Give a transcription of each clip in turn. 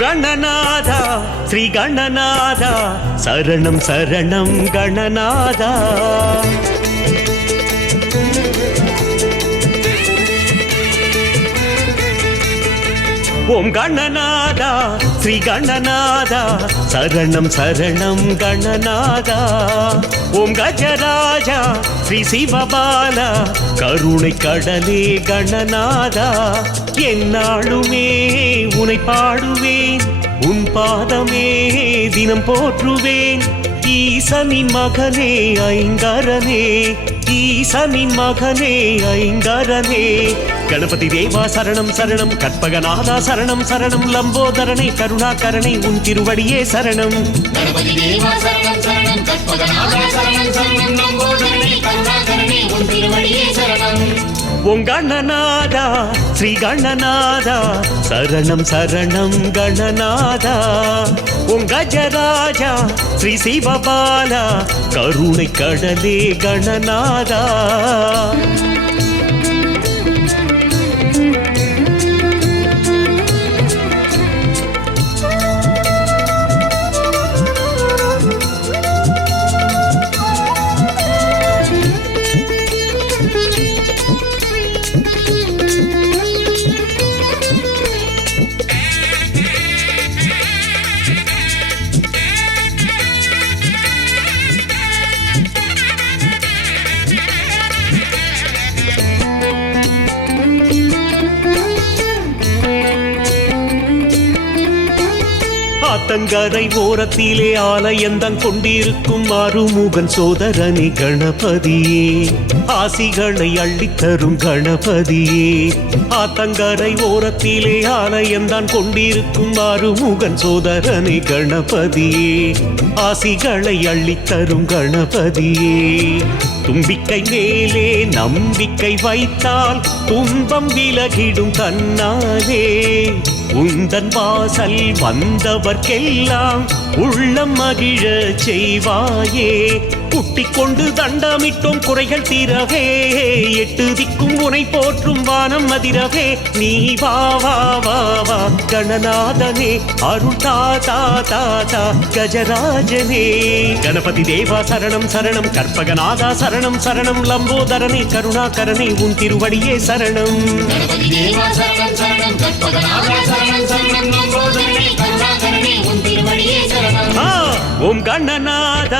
गणनाथ श्री गणनाथ शरणं शरणं गणनाथ ओम गणनाथ श्री गणनाथ शरणं शरणं गणनाथ ओम गजराज श्री शिवबाला करुणை கடலே गणनाथ என்னாலுமே உன்னை பாடுவேன் உன் பாதமே தினம் போற்றுவேன் ஈசனின் மகனே ஐங்கரனே ஈசனின் மகனே ஐங்கரனே गणपति देवा शरणं शरणं कற்பகநாதா शरणं शरणं लंबोदरने करुणाकरणे उन तिरुवडिये शरणं गणपति देवा शरणं शरणं कற்பகநாதா शरणं शरणं लंबोदरने करुणाकरणे उन तिरुवडिये शरणं ओम गणनाथ श्री गणनाथ शरणं शरणं गणनाथ ओम गजराज श्री शिवबाला करुणை கடலே गणनाथ ஆத்தங்கரை ஓரத்திலே ஆலயந்தம் கொண்டிருக்கும் ஆறுமுகன் சோதரனே கணபதியே ஆசிகளை அள்ளித்தரும் கணபதியே ஆத்தங்கரை ஓரத்திலே ஆலயந்தான் கொண்டிருக்கும் ஆறுமுகன் சோதரனே கணபதியே ஆசிகளை அள்ளித்தரும் கணபதியே தும்பிக்கை மேலே நம்பிக்கை வைத்தால் துன்பம் விலகிடும் தன்னாலே உந்தன் வாசல் வந்தவர்க்கெல்லாம் உள்ளம் மகிழ செய்வாயே குட்டிக் கொண்டு தண்டமிட்டோம் குறைகள் தீரவே எட்டு திக்கும் உனை போற்றும் வானம் அதிரவே நீ வா வா வா வா கணநாதனே அருள் தாதா தாதா கஜராஜனே गणपति देवा शरणं शरणं कற்பகநாதா शरणं शरणं लंबोदरने करुणाकरणे उन तिरुवडिये शरणं गणपति देवा शरणं शरणं कற்பகநாதா शरणं शरणं लंबोदरने करुणाकरणे उन तिरुवडिये शरणं ओम गणनाथ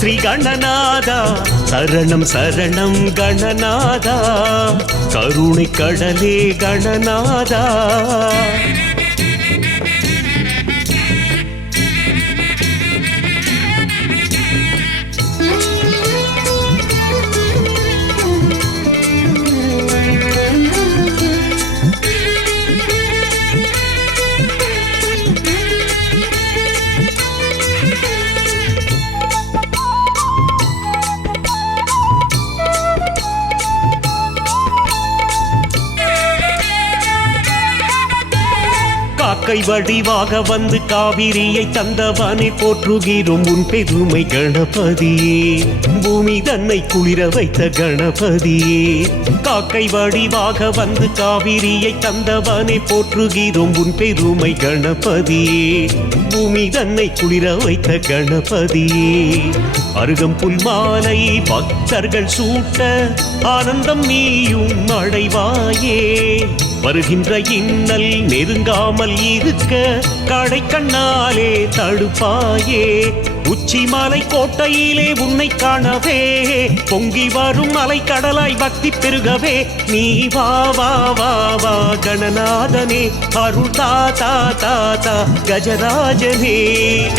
श्री गणनाथ शरणं शरणं गणनाथ करुणை கடலே गणनाथ காக்கை வடிவாக வந்து காவிரியை தந்தவனை போற்றுகிறோம் உன் பெருமை கணபதியே பூமி தன்னை குளிர வைத்த கணபதியே காக்கை வடிவாக வந்து காவிரியை தந்தவனை போற்றுகிறோம் உன் பெருமை கணபதியே பூமி தன்னை குளிர வைத்த கணபதியே அருகம்புல் மாலை பக்தர்கள் சூட்ட ஆனந்தம் நீயும் அடைவாயே வருகின்ற இன்னல் நெருங்காமல் இருக்க கடை கண்ணாலே தடுப்பாயே உச்சி மலை கோட்டையிலே உன்னை காணவே பொங்கி வரும் மலை கடலாய் பக்தி பெருகவே நீ வா வா வா வா கணநாதனே அருள் தாதா தாதா கஜராஜனே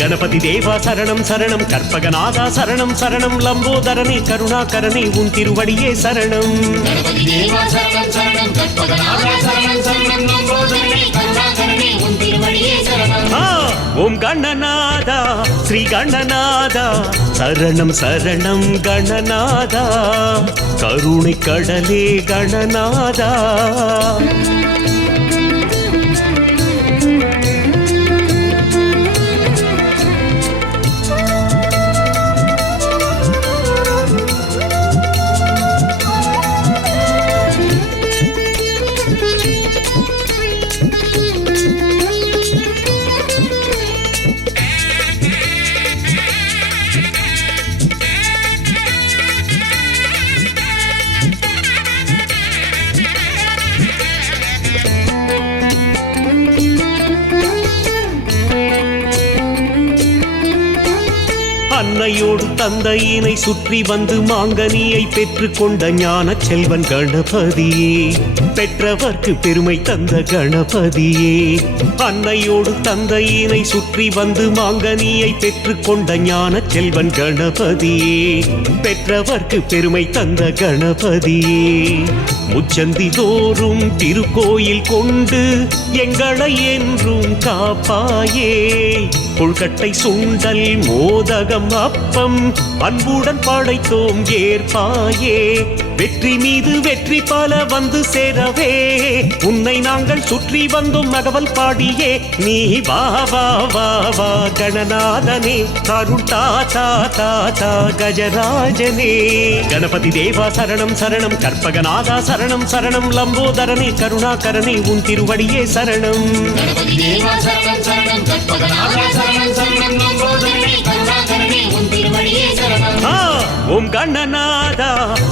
गणपति देवा शरणं शरणं कற்பகநாதா शरणं शरणं लंबोदरने करुणाकरणे उन तिरुवडिये शरणं गणपति देवा शरणं शरणं कற்பகநாதா शरणं शरणं लंबोदरने करुणाकरणे उन तिरुवडिये शरणं ओम गणनाथ श्री गणनाथ शरणं शरणं गणनाथ करुणை கடலே गणनाथ அன்னையோடு தந்தையினை சுற்றி வந்து மாங்கனியை பெற்றுக் கொண்ட ஞான செல்வன் கணபதியே, பெற்றவர்க்கு பெருமை தந்த கணபதியே. அன்னையோடு தந்தையினை சுற்றி வந்து மாங்கனியை பெற்றுக் கொண்ட ஞான செல்வன் கணபதியே, பெற்றவர்க்கு பெருமை தந்த கணபதியே. முச்சந்தி தோறும் திருக்கோயில் கொண்டு எங்களை என்றும் காப்பாயே, கொள்கட்டை சுண்டல் மோதகம் அப்பம் அன்புடன் படைத்தோம் ஏற்பாயே. வெற்றி மீது வெற்றி பல வந்து சேரவே உன்னை நாங்கள் சுற்றி வந்தோம் நகவல் பாடியே. நீ வா வா வா வா கணநாதனே, கருள் தாத்தா தாத்தா கஜராஜனே. கணபதி தேவா சரணம் சரணம், கற்பகநாதா சரணம் சரணம், லம்போதரனே கருணாகரனே உன் திருவடியே சரணம். கணபதி தேவா சரணம் சரணம், கற்பகநாதா சரணம் சரணம், லம்போதரனே கருணாகரனே உன் திருவடியே சரணம். ஓம் கணநாதா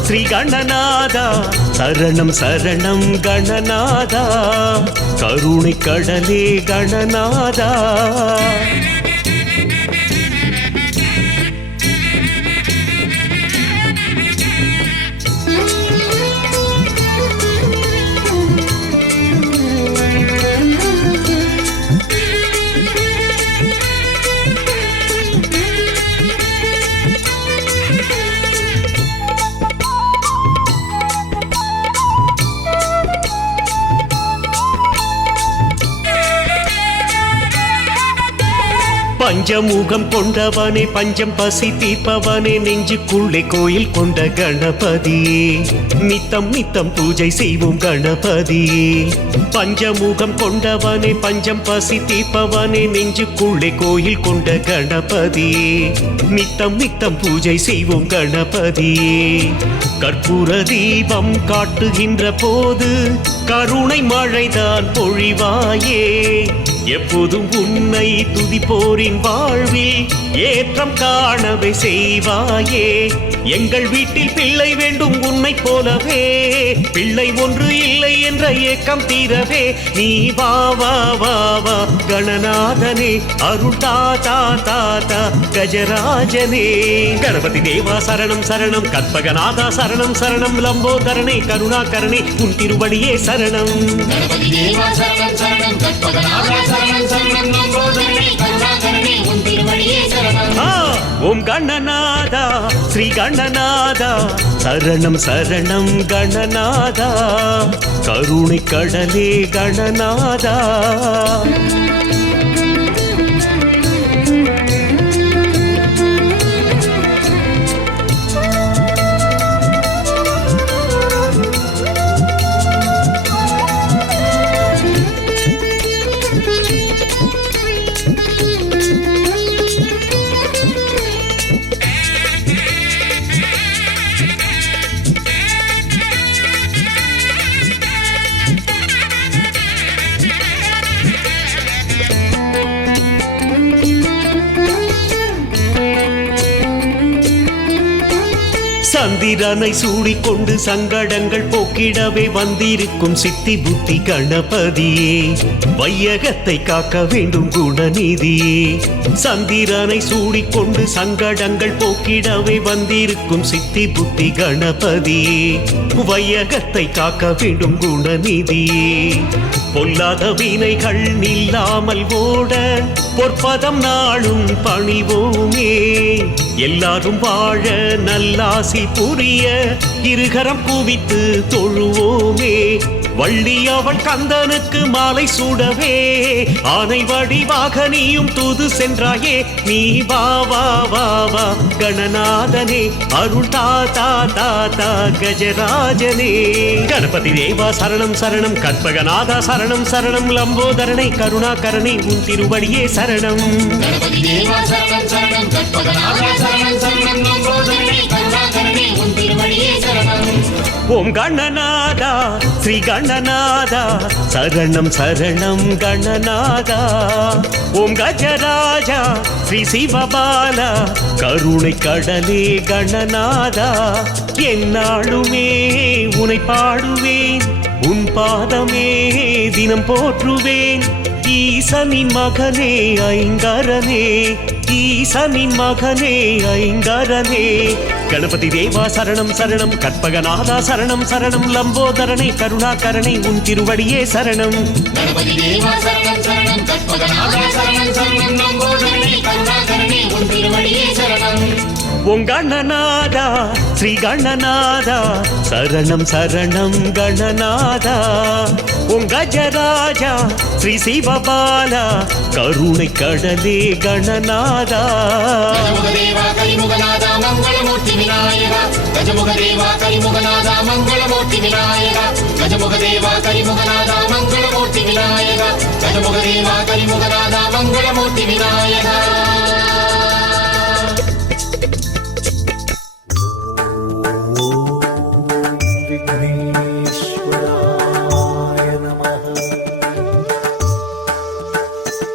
ஸ்ரீ கணநாதா சரணம் சரணம் கணநாதா, கருணை கடலே கணநாதா. பஞ்சமுகம் கொண்டவனே, பஞ்சம் பசி தீர்ப்பவனே, நெஞ்சுக்குள்ளே கோயில் கொண்ட கணபதியே, நித்தம் நித்தம் பூஜை செய்வோம் கணபதியே. பஞ்சமுகம் கொண்டவனே, பஞ்சம் பசி தீர்ப்பவனே, நெஞ்சுக்குள்ளே கோயில் கொண்ட கணபதியே, நித்தம் நித்தம் பூஜை செய்வோம் கணபதியே. கற்பூர தீபம் காட்டுகின்ற போது கருணை மழைதான் பொழிவாயே, எப்போதும் உன்னை துதிப்போரின் வாழ்வில் ஏற்றம் காணவே செய்வாயே. எங்கள் வீட்டில் பிள்ளை வேண்டும் உன்னை போலவே, பிள்ளை ஒன்று இல்லை என்ற ஏக்கம் தீரவே. நீ வா வா வா வா கணநாதனே, அருள் தாத்தா தாத்தா கஜராஜனே. கணபதி தேவா சரணம் சரணம், கற்பகநாதா சரணம் சரணம், லம்போதரனே கருணாகரனே உன் திருவடியே சரணம். கணபதி தேவா சரணம் சரணம், கற்பகநாதா சரணம் சரணம், லம்போதரனே கருணாகரனே உன் திருவடியே சரணம். ஓம் கணநாதா ஸ்ரீ கணநாதா சரணம் சரணம் கணநாதா, கருணை கடலே கணநாதா. சந்திரனை சூடிக்கொண்டு சங்கடங்கள் போக்கிடவே வந்திருக்கும் சித்தி புத்தி கணபதியே, வையகத்தை காக்க வேண்டும் குணநிதியே. சந்திரனை சூடிக்கொண்டு சங்கடங்கள் போக்கிடவே வந்திருக்கும் சித்தி புத்தி கணபதியே, வையகத்தை காக்க வேண்டும் குணநிதியே. பொல்லாத வினைகள் நில்லாமல் ஓட பொற்பதம் நாளும் பணிவோமே, எல்லாரும் வாழ நல்லாசி புரிய இருகரம் குவித்து தொழுவோமே. வள்ளி அவள் கந்தனுக்கு மாலை சூடவே ஆனை வடிவாக நீயும் தூது சென்றாயே. நீ வா வா வா வா கணநாதனே, அருள் தாத்தா தாத்தா கஜராஜனே. கணபதி தேவா சரணம் சரணம், கற்பகநாதா சரணம் சரணம், லம்போதரனை கருணாகரனை உன் திருவடியே சரணம். கணபதி தேவா சரணம் சரணம், கற்பகநாதா சரணம் சரணம், லம்போதரனை கருணாகரனை உன் திருவடியே சரணம். ஓம் கணநாதா ஸ்ரீ கணநாதா சரணம் சரணம் கணநாதா. ஓம் கஜராஜா ஸ்ரீ சிவபாலா கருணை கடலே கணநாதா. என்னாலுமே உனை பாடுவேன், உன் பாதமே தினம் போற்றுவேன். ஈசனின் மகனே ஐங்கரனே, ஈசனின் மகனே ஐங்கரனே கணபதி தேவா சரணம் சரணம் கற்பகநாதா சரணம் சரணம் லம்போதரனை கருணாகரனை உன் திருவடியே சரணம் கணபதி தேவா சரணம் சரணம் கற்பகநாதா சரணம் சரணம் லம்போதரனே கருணாகரனே உன் திருவடியே சரணம் ஓம் கணநாதா ஸ்ரீ கணநாதா சரணம் சரணம் கணநாதா ஓம் கஜராஜா ஸ்ரீ சிவபாலா கருணை கடலே கணநாதா கஜமுகதேவா கரிமுகநாதா மங்களமூர்த்தி விநாயகா கஜமுகதேவா கரிமுகநாதா மங்களமூர்த்தி விநாயகா கஜமுகதேவா கரிமுகநாதா மங்களமூர்த்தி விநாயகா கஜமுகதேவா கரிமுகநாதா மங்களமூர்த்தி விநாயகா विघ्नेश्वराय नमः।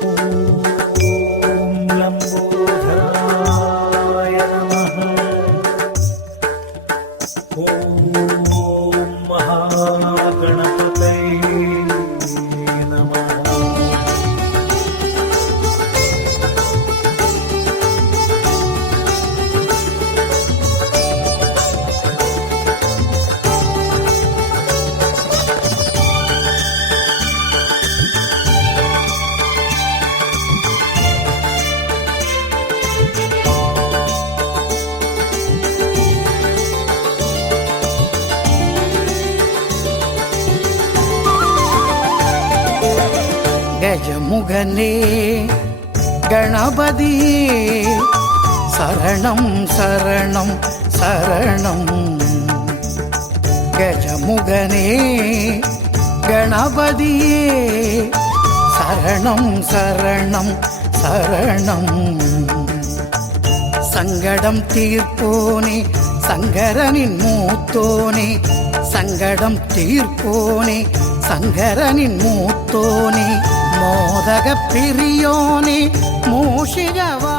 ॐ लम्बोदराय नमः। ॐ महागणपतये नमः। கஜமுகனே கணபதியே சரணம் சரணம் சரணம் கஜமுகனே கணபதியே சரணம் சரணம் சரணம் சங்கடம் தீர்ப்போனே சங்கரனின் மூத்தோனே சங்கடம் தீர்ப்போனே சங்கரனின் மூத்தோனே மோதக பிரியோனே மூஷிகவா